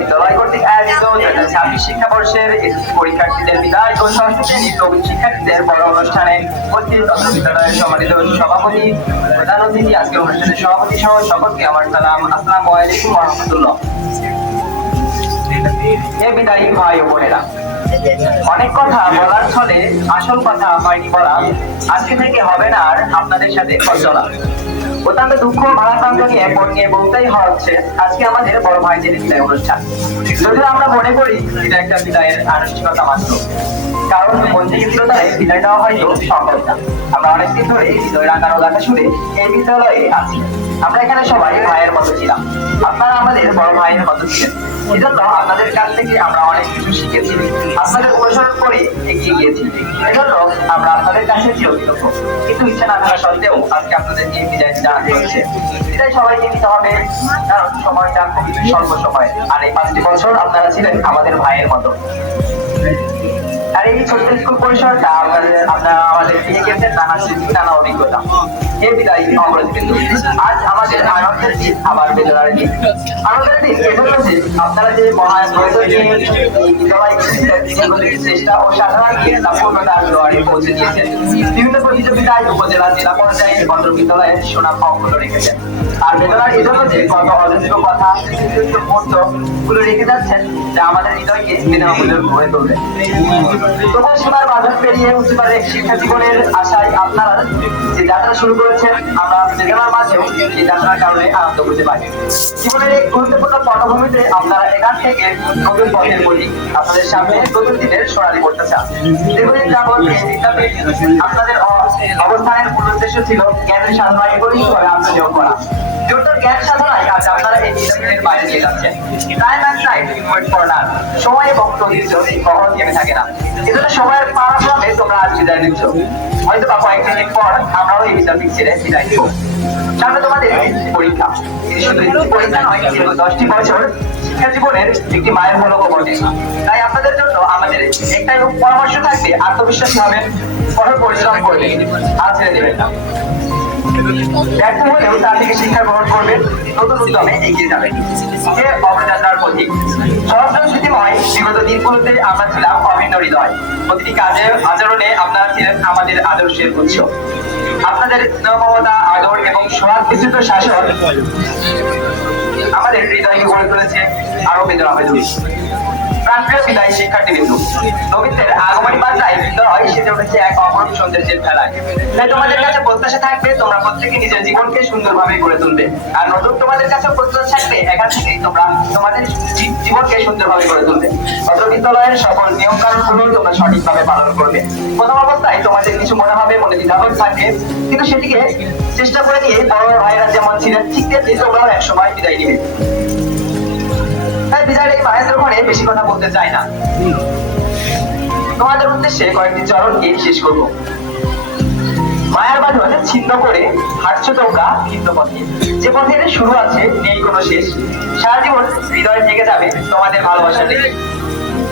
বিদ্যালয় কর্তৃক আয়োজিত 2026 শিক্ষাবর্ষের এসএসসি পরীক্ষার্থীদের বিদায় ও ষষ্ঠ শ্রেণীর প্রবীণ শিক্ষার্থীদের বড় অনুষ্ঠানে উপস্থিত বিদ্যালয়ের সম্মানিত সভাপতি, প্রধান অতিথি, আজকের অনুষ্ঠানের সভাপতি সহ সকলকে আমার সালাম। আসসালামু আলাইকুম ওয়া রাহমাতুল্লাহ। হে বিদায়ী ভাই ও বোনেরা, অনেক কথা বলার ছলে আসল কথা হয়নি বলা। আজকে থেকে হবে না আর আপনাদের সাথে কথা চলা। অত্যন্ত দুঃখ ভারাক্রান্ত নিয়ে বলতেই হচ্ছে আজকে আমাদের বড় ভাইদের বিদায় অনুষ্ঠান। যদিও আমরা মনে করি এটা একটা বিদায়ের আনুষ্ঠানিকতা মাত্র, কারণ মন্দিরতায় বিদায় দেওয়া হয়তো সম্ভব না। আমরা অনেকদিন ধরে হৃদয় রাঙানো লেখা শুনে এই বিদ্যালয়ে আছি। আমরা এখানে সবাই ভাইয়ের মতো ছিলাম, আপনারা আমাদের বড় ভাইয়ের মতো ছিলেন। এজন্য আপনাদের কাছ থেকে আমরা অনেক কিছু শিখেছি, আপনাদের অনুসরণ করে এগিয়ে গিয়েছি। এজন্য আমরা আপনাদের কাছে চিরকৃতজ্ঞ। কিন্তু ইচ্ছা না থাকা সত্ত্বেও আজকে আপনাদেরকে বিদায় জানাতে হচ্ছে। বিদায় সবাইকে নিতে হবে, কারণ সময়টা খুবই স্বল্প সময়। আর এই 5টি বছর আপনারা ছিলেন আমাদের ভাইয়ের মতো। আর এই ছোট্ট স্কুল পরিসরটা আপনারা আমাদের দিয়ে গেছেন নানা স্মৃতি, নানা অভিজ্ঞতা। হে বিদায়ী অগ্রজবিন্দু, আজ আমাদের আনন্দের দিন, আবার বেদনার দিন। আনন্দের দিন এজন্য যে আপনারা যে মহান বিদ্যালয় চেষ্টা ও সাধারণকে পূর্ণতার জোয়ারে পৌঁছে দিয়েছেন। বিভিন্ন প্রতিযোগিতায় উপজেলা, জেলা পর্যায়ে পত্র বিদ্যালয়ের সুনাম অক্ষুণ্ণ রেখেছেন। আর বেদনার এজন্য যে কত অজস্র কথা, মুহূর্ত গুলো রেখে যাচ্ছেন, যা আমাদের হৃদয়কে বেদনামূলক করে তুলবে। তবুও সীমার বাধা পেরিয়ে উচ্চতার শিক্ষা জীবনের আশায় আপনারা যে যাত্রা শুরু করেছেন, আমরা বেদনার মাঝেও এই যাত্রার কারণে আনন্দ খুঁজে পাই। জীবনের এই গুরুত্বপূর্ণ পটভূমিতে আপনারা এখান থেকে নতুন পথের প্রতীক, আপনাদের সামনে নতুন দিনের সোনালী করতে চান। দীর্ঘদিন যাবৎ এই বিদ্যাপীঠ আপনাদের অবস্থানের মূল উদ্দেশ্য ছিল জ্ঞানের সাধনায় পরিষ্কার আত্মনিয়োগ করা। জোরদার জ্ঞান সাধনায় আজ আপনারা এই বিদ্যাপীঠের বাইরে নিয়ে যাচ্ছেন। সময় এবং ধৈর্য কখনো থেমে থাকে না। এজন্য সময়ের পারাক্রমে তোমরা আজ বিদায় নিচ্ছ। হয়তো বা কয়েকদিন পর আমরাও এই বিদ্যাপীঠ ছেড়ে বিদায় নিব। সামনে তোমাদের পরীক্ষা, শুধু পরীক্ষা নয়, 10টি বছর শিক্ষা জীবনের একটি মায়ের মূলক বটে। তাই আপনাদের জন্য আমাদের একটাই পরামর্শ থাকবে, আত্মবিশ্বাসী হবেন, কঠোর পরিশ্রম করবেন, হাত ছেড়ে দেবেন না। ব্যর্থ হলেও তা থেকে শিক্ষা গ্রহণ করবেন, নতুন উদ্যমে এগিয়ে যাবেন। অগ্রযাত্রার প্রতীক সহস্র স্মৃতিময় বিগত দিনগুলোতে আমরা ছিলাম অভিন্ন হৃদয়। প্রতিটি কাজে আচরণে আপনারা ছিলেন আমাদের আদর্শের উৎস। আপনাদের মমতা, আদর এবং সমাজ বিস্তৃত শাসন আমাদের হৃদয়কে গড়ে তুলেছে আরো বেদনা বেদুই। প্রাণপ্রিয় বিদায়ী শিক্ষার্থীবৃন্দ, নবীনদের আগমনী বার্তায় হৃদয় সেজে উঠেছে এক অপরূপ সৌন্দর্যের খেলায়। তাই তোমাদের কাছে প্রত্যাশা থাকবে তোমরা প্রত্যেকে নিজের জীবনকে সুন্দরভাবে গড়ে তুলবে। আর নতুন তোমাদের কাছে প্রত্যাশা থাকবে এখান থেকেই তোমরা তোমাদের জীবনকে সুন্দরভাবে গড়ে তুলবে। অত্র বিদ্যালয়ের সকল নিয়ম কানুনগুলো তোমরা সঠিকভাবে পালন করবে। প্রথম অবস্থায় তোমাদের কিছু মনে হবে, মনে দ্বিধাবোধ থাকবে, কিন্তু সেটিকে চেষ্টা করে নিয়ে বড় ভাইরা যেমন ছিলেন ঠিক তেমনি তোমরাও একসময় বিদায় নিবে। তাই বিদায়ের এই মাহেন্দ্র ঘরে বেশি কথা বলতে চাই না, তোমাদের উদ্দেশ্যে কয়েকটি চরণ গিয়ে শেষ করবো। মায়ার বাঁধন ছিন্ন করে হাঁটছো তোমরা ভিন্ন পথে, যে পথের শুরু আছে নেই কোনো শেষ। সারা জীবন হৃদয়ে জেগে যাবে তোমাদের ভালোবাসা থেকে।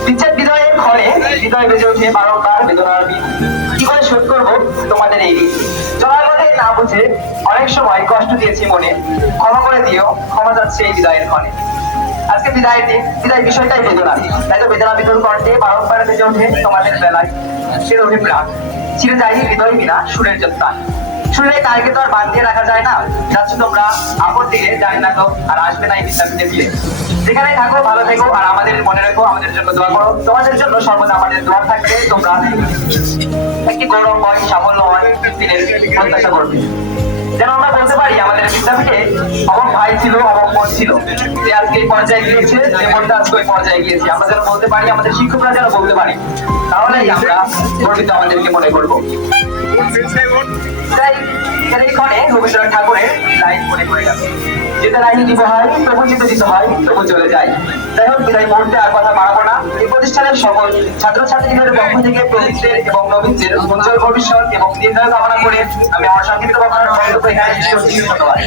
বিচ্ছেদ বিদায়ের ঘরে হৃদয় বেজে ওঠে বারংবার বেদনার বীজ। কি করে শোধ করবো তোমাদের এই ঋণ? চলার পথে না বুঝে অনেক সময় কষ্ট দিয়েছি মনে, ক্ষমা করে দিও, ক্ষমা যাচ্ছে এই বিদায়ের ক্ষণে। আজকে বিদায় বিষয়টাই বেদনা, তাই তো বেদনা বিতরণ করতে বারংবার বেজে ওঠে তোমাদের বেলায় চির অভিপ্রাণ। চিরে যায়নি হৃদয় বিনা সুরের যোগদান। সুরের তারকে তো আর বাঁধিয়ে রাখা যায় না। যাচ্ছ তোমরা আপন দিকে, জানি না তো আর আসবে না এই বিদ্যাপীঠে ফিরে। যেখানে থাকো ভালো থেকো, আর আমাদের মনে রেখো, আমাদের জন্য দোয়া করো। তোমাদের জন্য সর্বদা আমাদের দোয়া থাকবে, তোমরা একটি গৌরবময় সাফল্যময় দিনের প্রত্যাশা করবে। যেন আমরা বলতে পারি আমাদের বিদ্যাপীঠে অমর ভাই ছিল, অমর বোন ছিল, যে আজকে এই পর্যায়ে গিয়েছে, যে বোনটা আজকে ওই পর্যায়ে গিয়েছে। আমরা যেন বলতে পারি, আমাদের শিক্ষকরা যেন বলতে পারি, তাহলেই আমরা গর্বিত আমাদেরকে মনে করবো। তাই এখানে রবীন্দ্রনাথ ঠাকুরের লাইন মনে করে যাবে, যেটা লাইনে দিব হয় তবু যেতে দিতে হয় তবু চলে যায়। যাই হোক, বিদায় মুহূর্তে আর কথা বাড়াবো না। এই প্রতিষ্ঠানের সকল ছাত্রছাত্রীদের পক্ষ থেকে প্রবীণদের এবং নবীনদের উজ্জ্বল ভবিষ্যৎ এবং দীর্ঘায়ু কামনা করে আমি আমার সংক্ষিপ্ত বক্তব্য এখানে শেষ করছি। ধন্যবাদ।